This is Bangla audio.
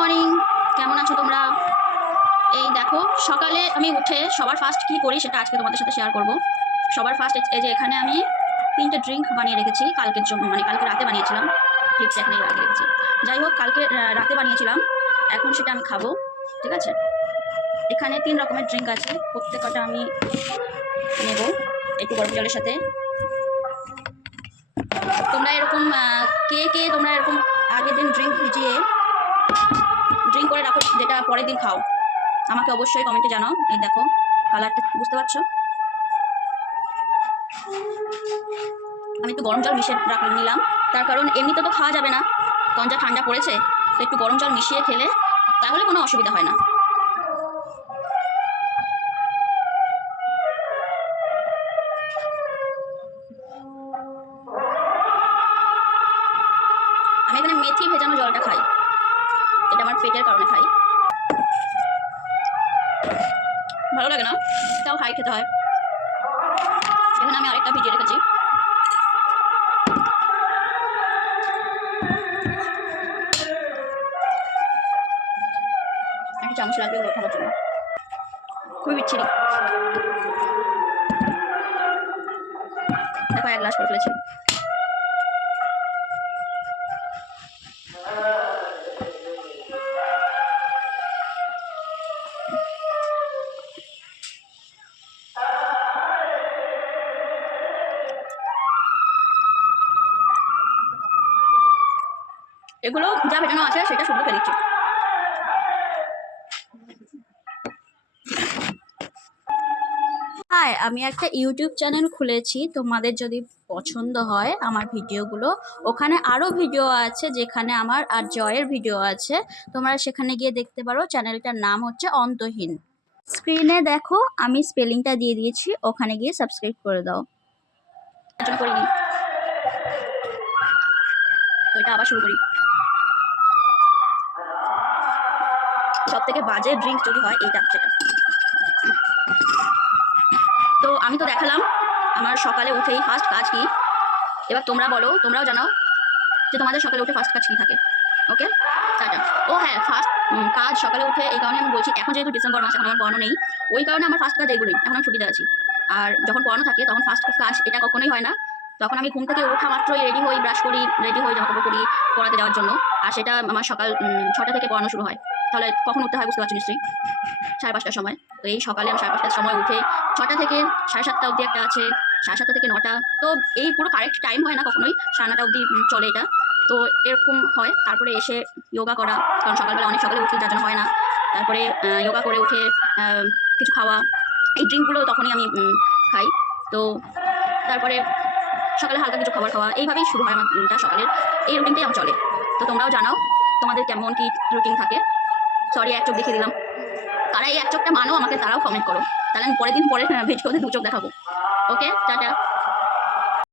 মর্নিং, কেমন আছো তোমরা? এই দেখো, সকালে আমি উঠে সবার ফার্স্ট কি করি সেটা আজকে তোমাদের সাথে শেয়ার করব। সবার ফার্স্ট এই যে এখানে আমি 3টে ড্রিঙ্ক বানিয়ে রেখেছি কালকের জন্য, মানে কালকে রাতে বানিয়েছিলাম। ক্লিপস এখানে লাগিয়ে রেখেছি। যাই হোক, কালকে রাতে বানিয়েছিলাম, এখন সেটা আমি খাবো। ঠিক আছে, এখানে 3 রকমের ড্রিঙ্ক আছে, প্রত্যেকটা আমি নেব একটু গরম জলের সাথে। তোমরা এরকম কে কে তোমরা এরকম আগের দিন ড্রিঙ্ক ভিজিয়ে ড্রিঙ্ক করে রাখো, যেটা পরের দিন খাও? আমাকে অবশ্যই কমেন্টে জানাও। এই দেখো, কালারটা বুঝতে পারছো? আমি একটু গরম জল মিশিয়ে নিলাম, তার কারণ এমনিতে তো খাওয়া যাবে না, কারণ যা ঠান্ডা পড়েছে, তো একটু গরম জল মিশিয়ে খেলে তাহলে কোনো অসুবিধা হয় না। আমি এখানে মেথি ভেজানো জলটা খাই, এটা আমার পেটের কারণে খাই। ভালো লাগে না, তাও খাই, খেতে হয়। এখানে আমি আরেকটা ভিজিয়ে রেখেছি। একটা চামচ লাগবে ওগুলো খাবার জন্য, খুবই বিচ্ছিরি। দেখো, 1 গ্লাস করে ফেলেছি। এগুলো যা ভেজানো আছে সেটা শুধু খেয়ে দিচ্ছি। হাই, আমি একটা ইউটিউব চ্যানেল খুলেছি, তোমাদের যদি পছন্দ হয় আমার ভিডিওগুলো, ওখানে আরও ভিডিও আছে যেখানে আমার আর জয়ের ভিডিও আছে, তোমরা সেখানে গিয়ে দেখতে পারো। চ্যানেলটার নাম হচ্ছে অন্তহীন। স্ক্রিনে দেখো, আমি স্পেলিংটা দিয়ে দিয়েছি, ওখানে গিয়ে সাবস্ক্রাইব করে দাও। করিনি তো এটা আবার শুরু করি। সব থেকে বাজে ড্রিঙ্ক যদি হয় এইটা, সেটা। তো আমি তো দেখালাম আমার সকালে উঠেই ফার্স্ট কাজ কি। এবার তোমরা বলো, তোমরাও জানাও যে তোমাদের সকালে উঠে ফার্স্ট কাজ কী থাকে। ওকে, টাটা। ও হ্যাঁ, ফার্স্ট কাজ সকালে উঠে এই কারণে আমি বলছি, এখন যেহেতু ডিসেম্বর মাস, এখন আমার পড়ানো নেই, ওই কারণে আমার ফার্স্ট কাজ এগুলোই। এখন আমি ছুটিতে আছি, আর যখন পড়ানো থাকে তখন ফার্স্ট কাজ এটা কখনোই হয় না। তখন আমি ঘুম থেকে ওঠা মাত্রই রেডি হই, ব্রাশ করি, রেডি হই, জামাকাপড় করি পড়াতে যাওয়ার জন্য। আর সেটা আমার সকাল 6টা থেকে পড়ানো শুরু হয়। তাহলে কখন উঠতে হয় বুঝতে পারছো নিশ্চয়ই, 5:30টার সময়। তো এই সকালে আমি 5:30টার সময় উঠে 6টা থেকে 7:30টা অবধি একটা আছে, 7:30টা থেকে 9টা। তো এই পুরো কারেক্ট টাইম হয় না কখনোই, 9:30টা অবধি চলে এটা। তো এরকম হয়। তারপরে এসে যোগা করা, কারণ সকালবেলা অনেক সকালে উঠি, যার জন্য হয় না। তারপরে যোগা করে উঠে কিছু খাওয়া, এই ড্রিঙ্কগুলো তখনই আমি খাই। তো তারপরে সকালে হালকা কিছু খাবার খাওয়া, এইভাবেই শুরু হয় আমার দিনটা। সকালের এই রুটিনটাই আমার চলে। তো তোমরাও জানাও তোমাদের কেমন কী রুটিন থাকে। সরি, 1 চোখ দেখিয়ে দিলাম। তারা এই 1 চোখটা মানো আমাকে, তারাও কমেন্ট করো, তাহলে আমি পরের দিন ভিডিওতে 2 চোখ দেখাবো। ওকে, টাটা।